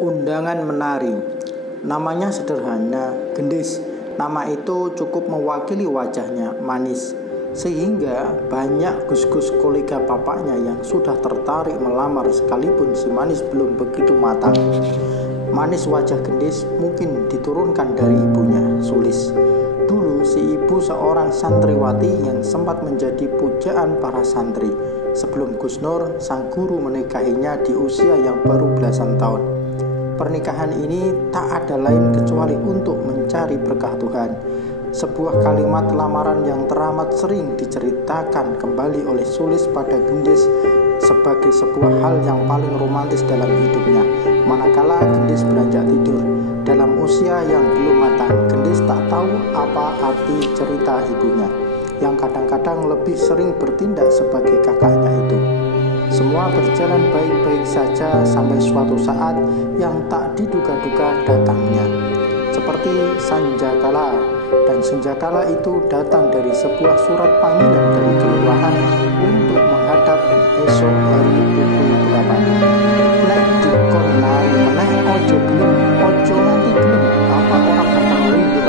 Undangan menari. Namanya sederhana, Gendis. Nama itu cukup mewakili wajahnya, manis. Sehingga banyak gus-gus kolega bapaknya yang sudah tertarik melamar sekalipun si manis belum begitu matang. Manis wajah Gendis mungkin diturunkan dari ibunya, Sulis. Dulu si ibu seorang santriwati yang sempat menjadi pujaan para santri. Sebelum Gus Nur, sang guru menikahinya di usia yang baru belasan tahun. Pernikahan ini tak ada lain kecuali untuk mencari berkah Tuhan. Sebuah kalimat lamaran yang teramat sering diceritakan kembali oleh Sulis pada Gendis sebagai sebuah hal yang paling romantis dalam hidupnya. Manakala Gendis beranjak tidur dalam usia yang belum matang, Gendis tak tahu apa arti cerita ibunya yang kadang-kadang lebih sering bertindak sebagai kakaknya itu. Semua berjalan baik-baik saja sampai suatu saat yang tak diduga-duga datangnya. Seperti sanjakala, dan senjakala itu datang dari sebuah surat panggilan dari kelurahan untuk menghadap esok hari pukul 8. Nek dikon nari meneh ojo gelem, ojo nganti gelem, apa orang bakal rindu,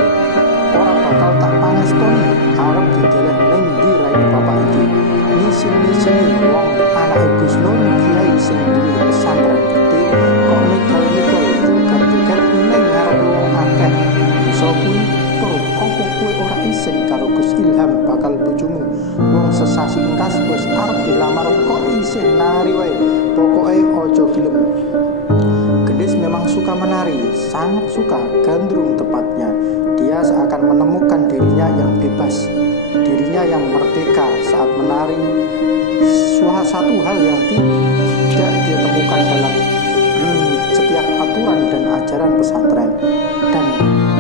orang bakal tak pangestoni, arep dideleh ning ndi raine bapak iki. Nisin-nisini wong anak Gus Nur kiai sing duwe pesantren gede kok mikul-mikul juga-juga ning ngarep wong akeh. Iso kuwi tur opo kowe ora isin karo Gus Ilham bakal bojomu. Wong sesasi engkas wis arep dilamar kok isin nari wae. Pokoke ojo gelem. Gendis memang suka menari, sangat suka, gandrung tepatnya. Dia seakan menemukan dirinya yang bebas, dirinya yang merdeka saat menari. Satu hal yang tidak dia temukan dalam setiap aturan dan ajaran pesantren, dan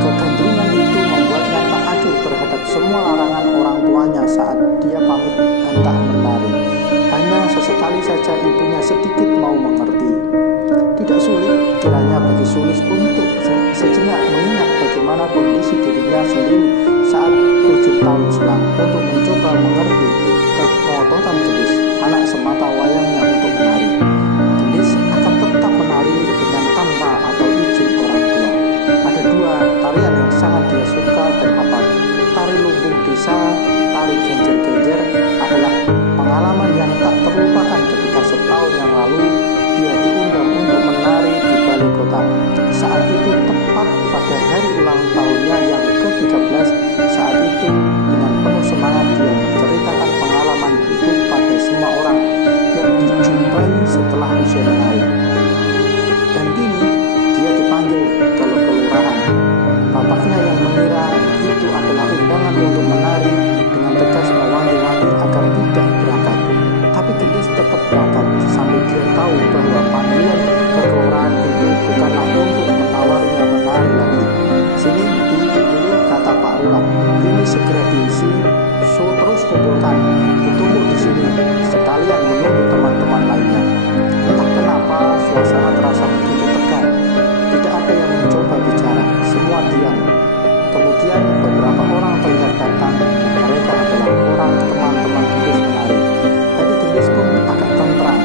kegandrungan itu membuatnya tak acuh terhadap semua larangan orang tuanya saat dia pamit hendak menari. Hanya sesekali saja ibunya sedikit mau mengerti. Tidak sulit kiranya bagi Sulis untuk sejenak mengingat bagaimana kondisi dirinya sendiri saat 7 tahun silam untuk mencoba mengerti kepototan Gendis, anak semata wayangnya untuk menari. Gendis akan tetap menari dengan tanpa atau izin orang tua. Ada dua tarian yang sangat dia suka dan hafal. Tari lumbung desa, tari genjer-genjer adalah pengalaman yang tak terlupakan ketika setahun yang lalu dia diundang untuk menari di balai kota. Saat itu tepat pada hari ulang tahunnya yang ke-13. Saat itu dengan penuh semangat dia menceritakan pengalaman itu pada semua orang yang dijumpai setelah usia menari. Dan kini dia dipanggil ke kelurahan. Bapaknya yang mengira itu adalah undangan untuk menari dengan tegas mewanti-wanti agar tidak berangkat. Tapi Gendis tetap berangkat sambil dia tahu bahwa panggilan ke kelurahan itu bukanlah untuk menawarinya menari lagi. Sini dulu, kata Pak Lurah, ini segera diisi, terus kumpulkan, ditumpuk di sini, sekalian menunggu teman-teman lainnya. Entah kenapa suasana terasa begitu tegang. Tidak ada yang mencoba bicara, semua diam. Kemudian beberapa orang terlihat datang. Mereka adalah orang teman-teman Gendis menari. Hati Gendis pun agak tenteram.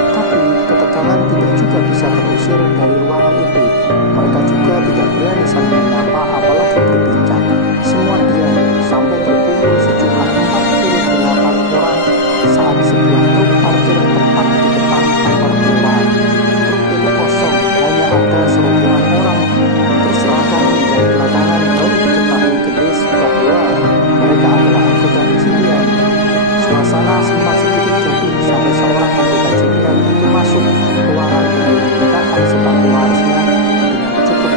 Tapi ketegangan tidak juga bisa terusir dari ruangan itu. Mereka juga tidak berani saling menyapa apalagi berbincang. Semua diam sampai terkumpul sejumlah 48 orang saat sebuah truk parkir tepat di depan kantor kelurahan. Truk itu kosong, hanya ada serombongan orang berseragam dari belakangan baru diketahui Gendis bahwa mereka adalah anggota CPM. Suasana sempat sedikit gaduh sampai seorang anggota CPM itu masuk ruangan dengan menggunakan sepatu larsnya dengan cukup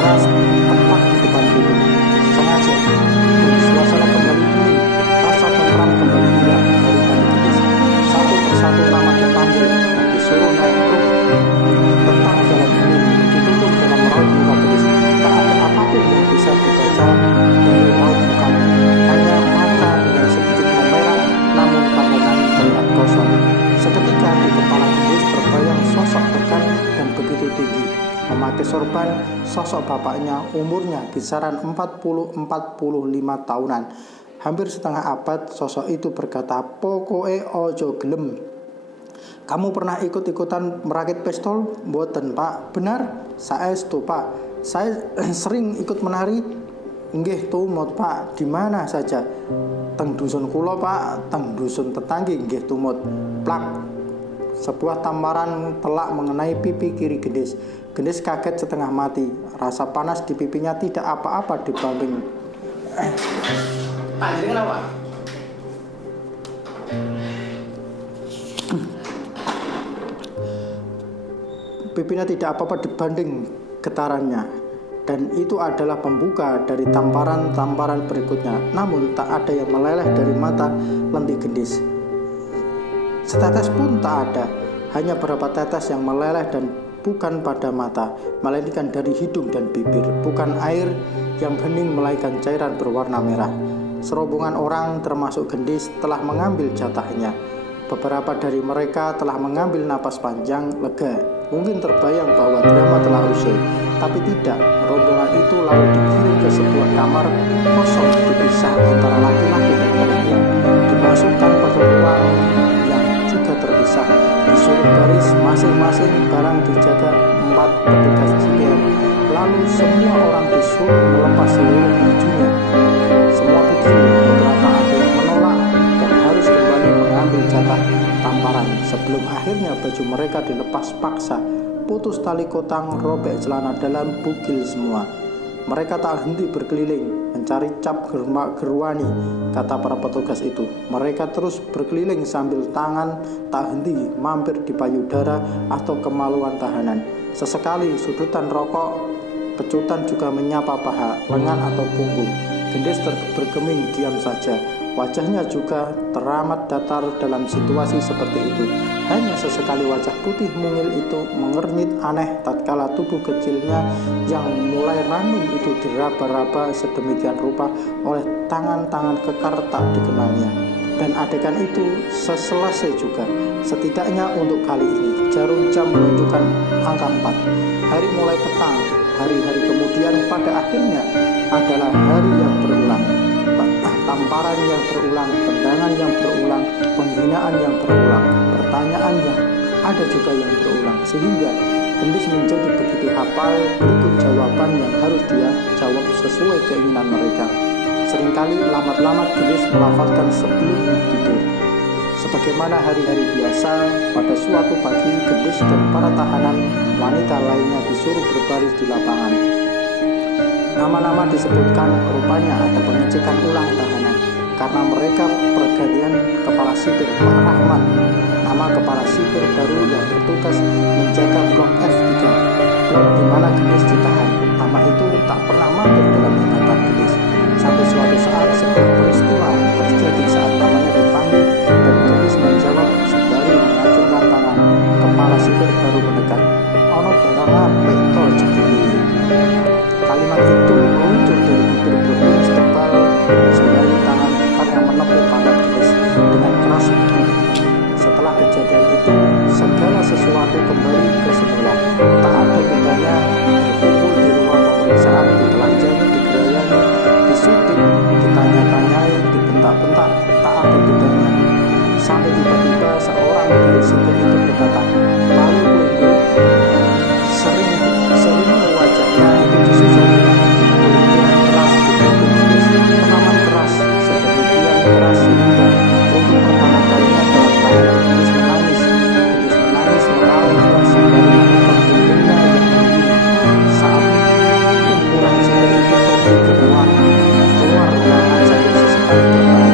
keras tepat di depan pintu. Sengaja, dan suasana kembali pulih, rasa tenteram kembali hilang dari hati Gendis. Satu persatu nama dipanggil dan disuruh naik truk. Tetap dalam hening, ditutup dalam raut muka Gendis. Tak ada apapun yang bisa dibaca dari raut mukanya, hanya mata yang sedikit memerah, namun pandangan terlihat kosong. Seketika di kepala Gendis terbayang sosok tegar dan begitu tinggi, memakai sorban. Sosok bapaknya umurnya kisaran 40-45 tahunan. Hampir setengah abad sosok itu berkata, "Pokoke ojo gelem." Kamu pernah ikut-ikutan merakit pistol? Mboten Pak. Benar? Saestu Pak. Saya sering ikut menari. Nggih tumut Pak. Di mana saja? Teng dusun kula Pak, teng dusun tetanggi nggih tumut. Plak. Sebuah tamparan telak mengenai pipi kiri Gendis. Gendis kaget setengah mati. Rasa panas di pipinya tidak apa-apa dibanding. Pak, jadi kenapa? Pipinya tidak apa-apa dibanding getarannya, dan itu adalah pembuka dari tamparan-tamparan berikutnya. Namun tak ada yang meleleh dari mata lentik Gendis. Setetes pun tak ada, hanya beberapa tetes yang meleleh dan bukan pada mata, melainkan dari hidung dan bibir. Bukan air yang hening, melainkan cairan berwarna merah. Serombongan orang termasuk Gendis telah mengambil jatahnya. Beberapa dari mereka telah mengambil napas panjang, lega. Mungkin terbayang bahwa drama telah usai, tapi tidak. Rombongan itu lalu dikirim ke sebuah kamar kosong dipisah antara laki-laki dan perempuan. Dimasukkan pada ruang yang juga terpisah. Disuruh baris masing-masing, barang dijaga 4 petugas CPM. Lalu semua orang disuruh melepas seluruh bajunya. Semua begini, beberapa ada yang menolak dan harus kembali mengambil jatah tamparan. Sebelum akhirnya baju mereka dilepas paksa, putus tali kotang, robek celana dalam, bugil semua. Mereka tak henti berkeliling mencari cap gerwani, kata para petugas itu. Mereka terus berkeliling sambil tangan tak henti mampir di payudara atau kemaluan tahanan. Sesekali sudutan rokok pecutan juga menyapa paha, lengan atau punggung. Gendis bergeming diam saja. Wajahnya juga teramat datar dalam situasi seperti itu. Hanya sesekali wajah putih mungil itu mengernyit aneh tatkala tubuh kecilnya yang mulai ranum itu diraba-raba sedemikian rupa oleh tangan-tangan kekar tak dikenalnya. Dan adegan itu selesai juga. Setidaknya untuk kali ini. Jarum jam menunjukkan angka 4. Hari mulai petang. Hari-hari kemudian pada akhirnya adalah hari yang berulang. Tamparan yang berulang, tendangan yang berulang, penghinaan yang berulang, pertanyaan yang ada juga yang berulang, sehingga Gendis menjadi begitu hafal berikut jawaban yang harus dia jawab sesuai keinginan mereka. Seringkali lamat-lamat Gendis melafazkan sebelum tidur. Sebagaimana hari-hari biasa, pada suatu pagi Gendis dan para tahanan wanita lainnya disuruh berbaris di lapangan. Nama-nama disebutkan, rupanya ada pengecekan ulang tahanan karena mereka pergantian kepala sipir Pak Rahmat. Nama kepala sipir baru yang bertugas menjaga blok F3, blok di mana Gendis ditahan. Nama itu tak pernah mampir dalam ingatan Gendis. Sampai suatu saat sebuah peristiwa terjadi saat namanya dipanggil dan Gendis menjawab sembari mengacungkan tangan. Kepala sipir baru mendekat. Ono barang apik to jedine. Kalimat itu meluncur dari bibir berpinus tebal sembari tangan tepat yang menepuk pantat Gendis dengan keras. Setelah kejadian itu, segala sesuatu kembali ke semula. Tak ada bedanya berkumpul di ruang pemeriksaan, ditelanjangi, digerayani, disutik, ditanya-tanyai, dibentak-bentak, tak ada bedanya. Sampai tiba-tiba seorang dari sipir itu berkata, "Palu Bumbu." Seringnya wajahnya itu disusul dengan pelukan keras di pintu Gendis. Pengaman keras, sedemikian keras sehingga untuk pertama kalinya dalam tahanan Gendis menangis. Gendis menangis meraung keras sembari menekan pintunya yang tinggi. Saat kumpulan sipir itu pergi keluar ruangan saja sesekali bertahan.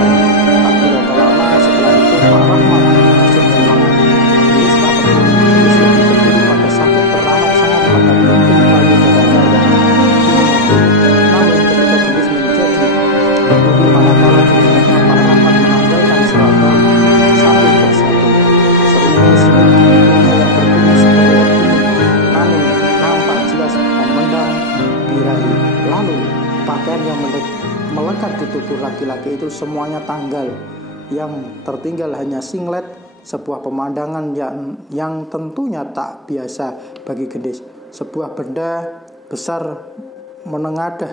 Tak berapa lama setelah itu Pak Rahmat masuk ke ruangan. Gendis tak peduli. Gendis lebih peduli pada sakit teramat sangat pada pintu payudaranya yang namun ketika Gendis menjadi peduli manakala dengannya Pak Rahmat menanggalkan seragam satu persatu. Seringnya sipir di pintunya yang berkumis terlihat dingin, namun nampak jelas memendam birahi. Lalu pakaian yang melekat di tubuh laki-laki itu semuanya tanggal. Yang tertinggal hanya singlet, sebuah pemandangan yang tentunya tak biasa bagi Gendis. Sebuah benda besar menengadah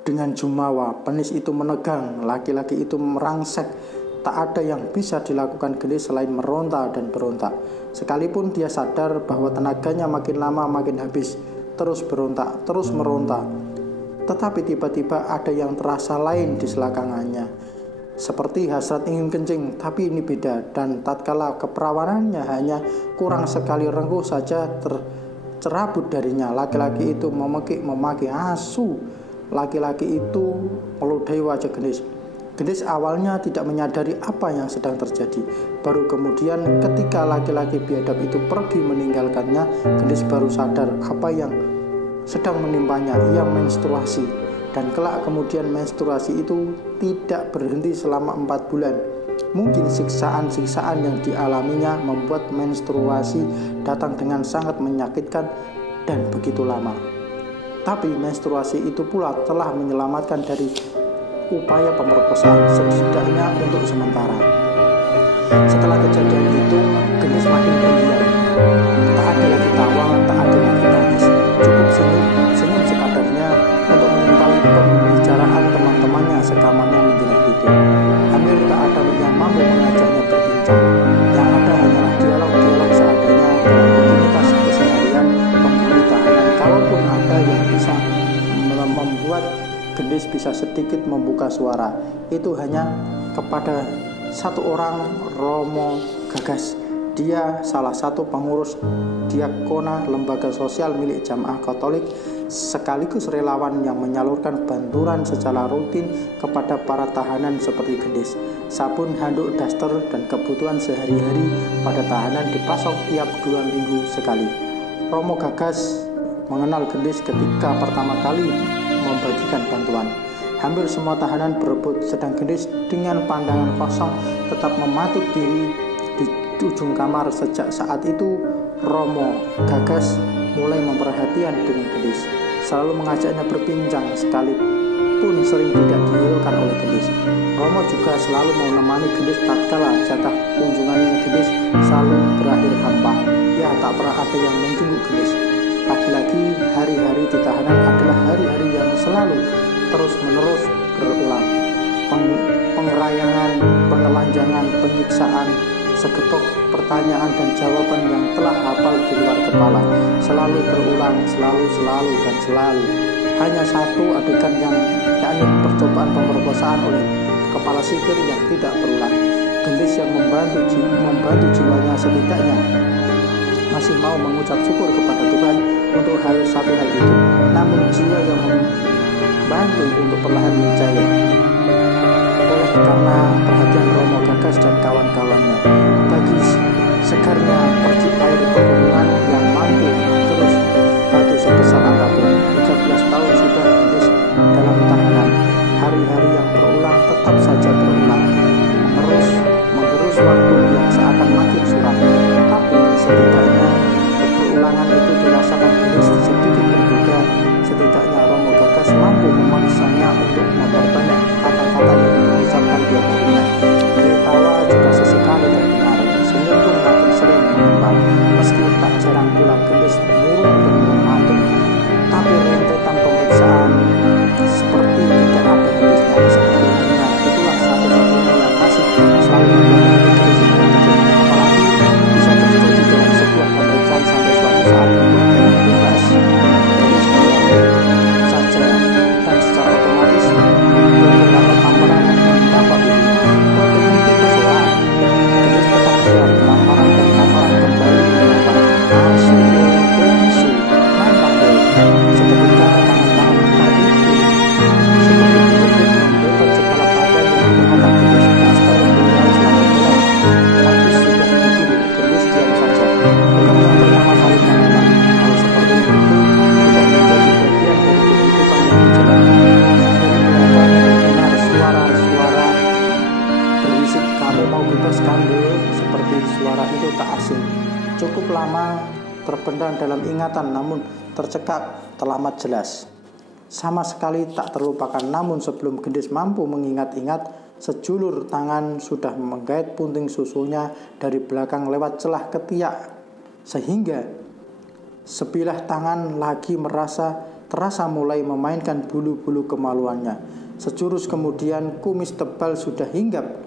dengan jumawa. Penis itu menegang, laki-laki itu merangsek Tak ada yang bisa dilakukan Gendis selain meronta dan berontak. Sekalipun dia sadar bahwa tenaganya makin lama makin habis, terus berontak, terus meronta. Tetapi tiba-tiba ada yang terasa lain di selangkangannya. Seperti hasrat ingin kencing, tapi ini beda. Dan tatkala keperawanannya hanya kurang sekali rengkuh saja tercerabut darinya. Laki-laki itu memaki asu. Laki-laki itu meludahi wajah Gendis. Gendis awalnya tidak menyadari apa yang sedang terjadi. Baru kemudian ketika laki-laki biadab itu pergi meninggalkannya, Gendis baru sadar apa yang sedang menimpanya. Ia menstruasi, dan kelak kemudian menstruasi itu tidak berhenti selama 4 bulan. Mungkin siksaan-siksaan yang dialaminya membuat menstruasi datang dengan sangat menyakitkan dan begitu lama. Tapi menstruasi itu pula telah menyelamatkan dari upaya pemerkosaan, setidaknya untuk sementara. Setelah kejadian itu, Gendis makin pendiam. Tak ada lagi tawa, tak ada lagi tangis. Cukup senyum sekadarnya untuk menimpali pembicaraan teman-temannya sekamarnya menjelang tidur. Hampir tak ada yang mampu mengajaknya berbincang. Yang ada hanyalah dialog-dialog seadanya dalam rutinitas keseharian penghuni tahanan. Kalaupun ada yang bisa membuat Gendis bisa sedikit membuka suara, itu hanya kepada satu orang, Romo Gagas. Dia salah satu pengurus diakona lembaga sosial milik jamaah Katolik, sekaligus relawan yang menyalurkan bantuan secara rutin kepada para tahanan seperti Gendis. Sabun, handuk, daster, dan kebutuhan sehari-hari pada tahanan dipasok tiap 2 minggu sekali. Romo Gagas mengenal Gendis ketika pertama kali membagikan bantuan. Hampir semua tahanan berebut, sedang Gendis dengan pandangan kosong tetap mematut diri di ujung kamar. Sejak saat itu, Romo Gagas mulai memperhatikan dengan Gendis, selalu mengajaknya berbincang, sekalipun sering tidak dihiraukan oleh Gendis. Romo juga selalu menemani Gendis tatkala jatah kunjungannya Gendis selalu berakhir hampa. Ya, tak pernah ada yang menjenguk Gendis. Lagi-lagi hari-hari di tahanan adalah hari-hari yang selalu terus-menerus berulang. Pengerayangan, penelanjangan, penyiksaan, segepok pertanyaan dan jawaban yang telah hafal di luar kepala, selalu berulang, selalu dan selalu. Hanya satu adegan yang yakni percobaan pemerkosaan oleh kepala sipir yang tidak berulang. Gendis yang membantu jiwanya setidaknya masih mau mengucap syukur kepada Tuhan untuk satu hal itu. Namun jiwa yang membantu untuk perlahan mencair oleh karena perhatian Romo Gagas dan kawan-kawannya. Bagi segarnya percik air pegunungan yang mampu terus batu sebesar apapun. 13 tahun sudah Gendis dalam tahanan. Hari-hari yang berulang tetap saja berulang, terus menggerus waktu yang seakan makin suram. Tapi setidaknya berulangan itu dirasakan Gendis sedikit berbeda. Setidaknya Romo Gagas mampu memaksanya untuk memperbanyak kata-kata yang diucapkan tiap harinya. Tertawa juga sesekali terdengar, senyum pun makin sering mengembang. Meski tak jarang pula Gendis murung dan mematung, tapi rentetan pemeriksaan seperti tidak ada habisnya. Sepertinya itulah satu-satunya yang masih selalu membuat Gendis terkejut. Apalagi bisa terjadi dalam sebuah pemeriksaan sampai suatu saat membuat tugas. Gendis saja dan secara otomatis beberapa tamparan yang dapat memiliki persoalan. Gendis tetap siap tamparan dan tamparan kembali mendapat asu nampak seketika tangan-tangan kita itu seperti berubah membetot kepala badan yang mengatakan Gendis daster berjalan selama bulan. Habis sudah begitu, Gendis diam saja. Bukan yang pertama kali mengenal hal seperti itu sudah menjadi bagian dari kehidupan yang dijalani. Dan mendengar suara-suara berisik, kamu mau bebas kan dulu? Seperti suara itu tak asing. Cukup lama terpendam dalam ingatan, namun tercekak teramat jelas. Sama sekali tak terlupakan. Namun sebelum Gendis mampu mengingat-ingat, sejulur tangan sudah menggait punting susunya dari belakang lewat celah ketiak, sehingga sebilah tangan lagi terasa mulai memainkan bulu-bulu kemaluannya. Sejurus kemudian kumis tebal sudah hinggap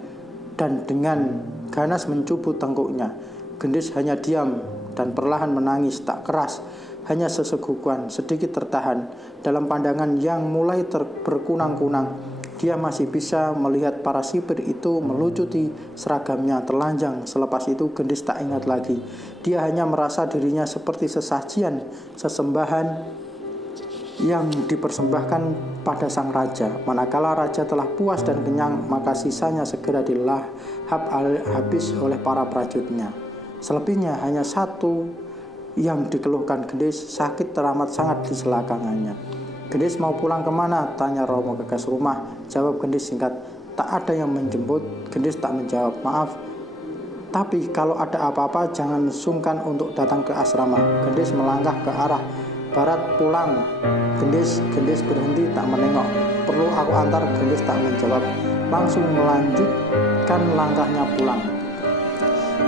dan dengan ganas mencubut tengkuknya. Gendis hanya diam dan perlahan menangis, tak keras, hanya sesegukan, sedikit tertahan. Dalam pandangan yang mulai berkunang-kunang, dia masih bisa melihat para sipir itu melucuti seragamnya telanjang. Selepas itu Gendis tak ingat lagi. Dia hanya merasa dirinya seperti sesajian, sesembahan yang dipersembahkan pada sang raja. Manakala raja telah puas dan kenyang, maka sisanya segera dilahap habis oleh para prajuritnya. Selebihnya hanya satu yang dikeluhkan Gendis, sakit teramat sangat di selangkangannya. "Gendis mau pulang kemana?" tanya Romo Gagas rumah. Jawab Gendis singkat, "Tak ada yang menjemput." Gendis tak menjawab. "Maaf, tapi kalau ada apa-apa jangan sungkan untuk datang ke asrama." Gendis melangkah ke arah barat. "Pulang." Gendis berhenti, tak menengok. "Perlu aku antar?" Gendis tak menjawab, langsung melanjutkan langkahnya pulang.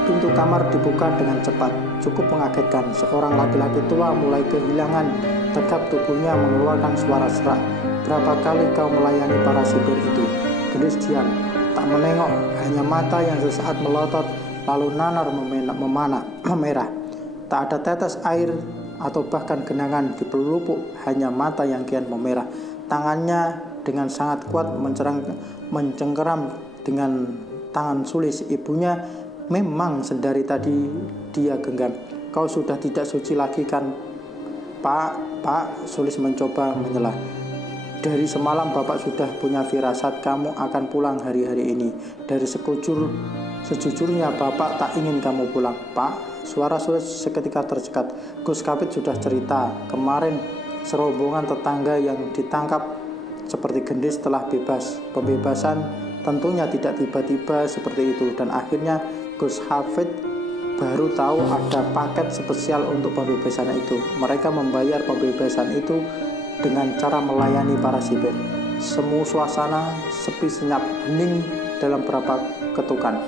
Pintu kamar dibuka dengan cepat, cukup mengagetkan. Seorang laki-laki tua mulai kehilangan tegap tubuhnya mengeluarkan suara serak. "Berapa kali kau melayani para sipir itu?" Gendis diam, tak menengok, hanya mata yang sesaat melotot lalu nanar memerah. Tak ada tetes air atau bahkan genangan di pelupuk, hanya mata yang kian memerah. Tangannya dengan sangat kuat mencengkeram dengan tangan Sulis. Ibunya memang sedari tadi dia genggam. "Kau sudah tidak suci lagi kan, Pak?" Sulis mencoba menyelah. "Dari semalam Bapak sudah punya firasat kamu akan pulang hari-hari ini. Dari sejujurnya Bapak tak ingin kamu pulang, Pak." Suara Sulis seketika tercekat. "Gus Kapit sudah cerita. Kemarin serombongan tetangga yang ditangkap seperti Gendis telah bebas. Pembebasan tentunya tidak tiba-tiba seperti itu. Dan akhirnya Gus Hafid baru tahu ada paket spesial untuk pembebasan itu. Mereka membayar pembebasan itu dengan cara melayani para sipir." Semua suasana sepi senyap, hening dalam beberapa ketukan.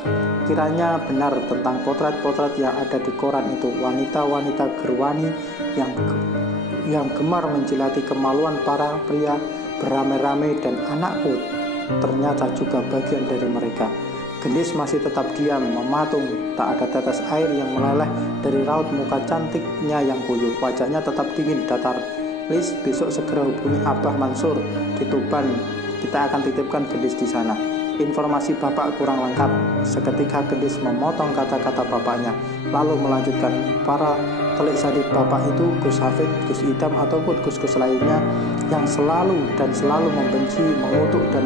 Kiranya benar tentang potret-potret yang ada di koran itu. Wanita-wanita gerwani yang gemar menjilati kemaluan para pria beramai-ramai, dan anakku ternyata juga bagian dari mereka. Gendis masih tetap diam, mematung. Tak ada tetes air yang meleleh dari raut muka cantiknya yang kuyup. Wajahnya tetap dingin, datar. "Lis, besok segera hubungi Abah Mansur di Tuban. Kita akan titipkan Gendis di sana. Informasi Bapak kurang lengkap." Seketika Gendis memotong kata-kata bapaknya, lalu melanjutkan, "Para telik sadi Bapak itu, Gus Hafid, Gus Idam, ataupun Gus-Gus lainnya yang selalu membenci, mengutuk, dan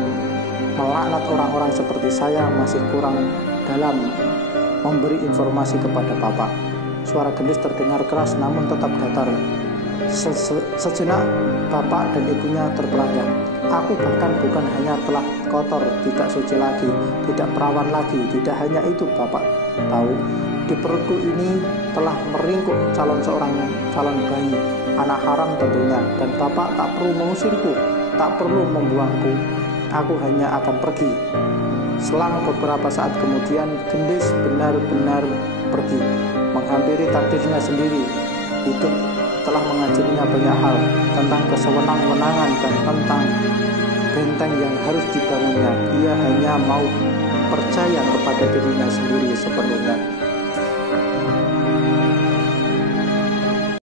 melaknat orang-orang seperti saya masih kurang dalam memberi informasi kepada Bapak." Suara Gendis terdengar keras namun tetap datar. Sejenak Bapak dan ibunya terpelanjang. "Aku bahkan bukan hanya telah kotor, tidak suci lagi, tidak perawan lagi. Tidak hanya itu Bapak tahu, di perutku ini telah meringkuk seorang calon bayi, anak haram tentunya. Dan Bapak tak perlu mengusirku, tak perlu membuangku. Aku hanya akan pergi." Selang beberapa saat kemudian, Gendis benar-benar pergi, menghampiri takdirnya sendiri. Hidup telah mengajarinya banyak hal, tentang kesewenang-wenangan dan tentang benteng yang harus dibangunnya. Ia hanya mau percaya kepada dirinya sendiri sepenuhnya.